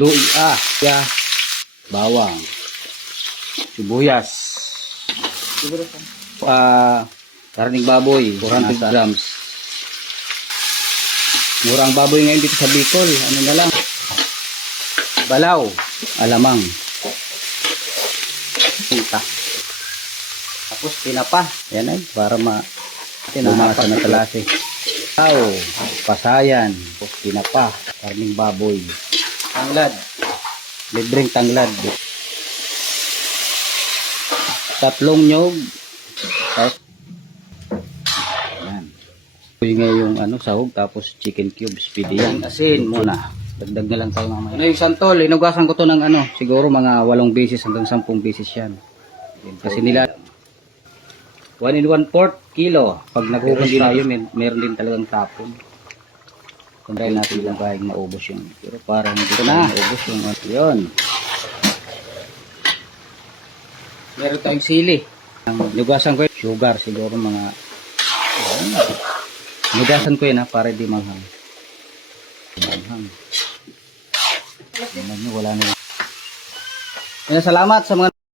luya, bawang, sibuyas, karning baboy, 400 grams. Murang baboy ngayon dito sa Bicol. Ano na lang? Balaw, alamang. Punta. Tapos tinapa. Yan ay, para lumasa na talasi. Pasayan. Tapos tinapa. Karning baboy. Tanglad. Libreng tanglad. 3 nyog. Tapos yan. Yung sahog, tapos chicken cubes. Pili yan. Asin muna. Dagdag na lang tayo mamaya. Yung santol, inugasan ko to ng siguro mga 8 beses hanggang 10 beses yan. Kasi nila 1 1/4 kilo. Pag nagkukundi na yun, meron din talagang tapon. Kung dahil natin lang kahit maubos yun. Pero parang hindi ko na maubos yung yun. Meron tayong sili. Inugasan ko yun. Sugar siguro mga inugasan ko yun para di manghang. Manghang. Wala na. Salamat sa mga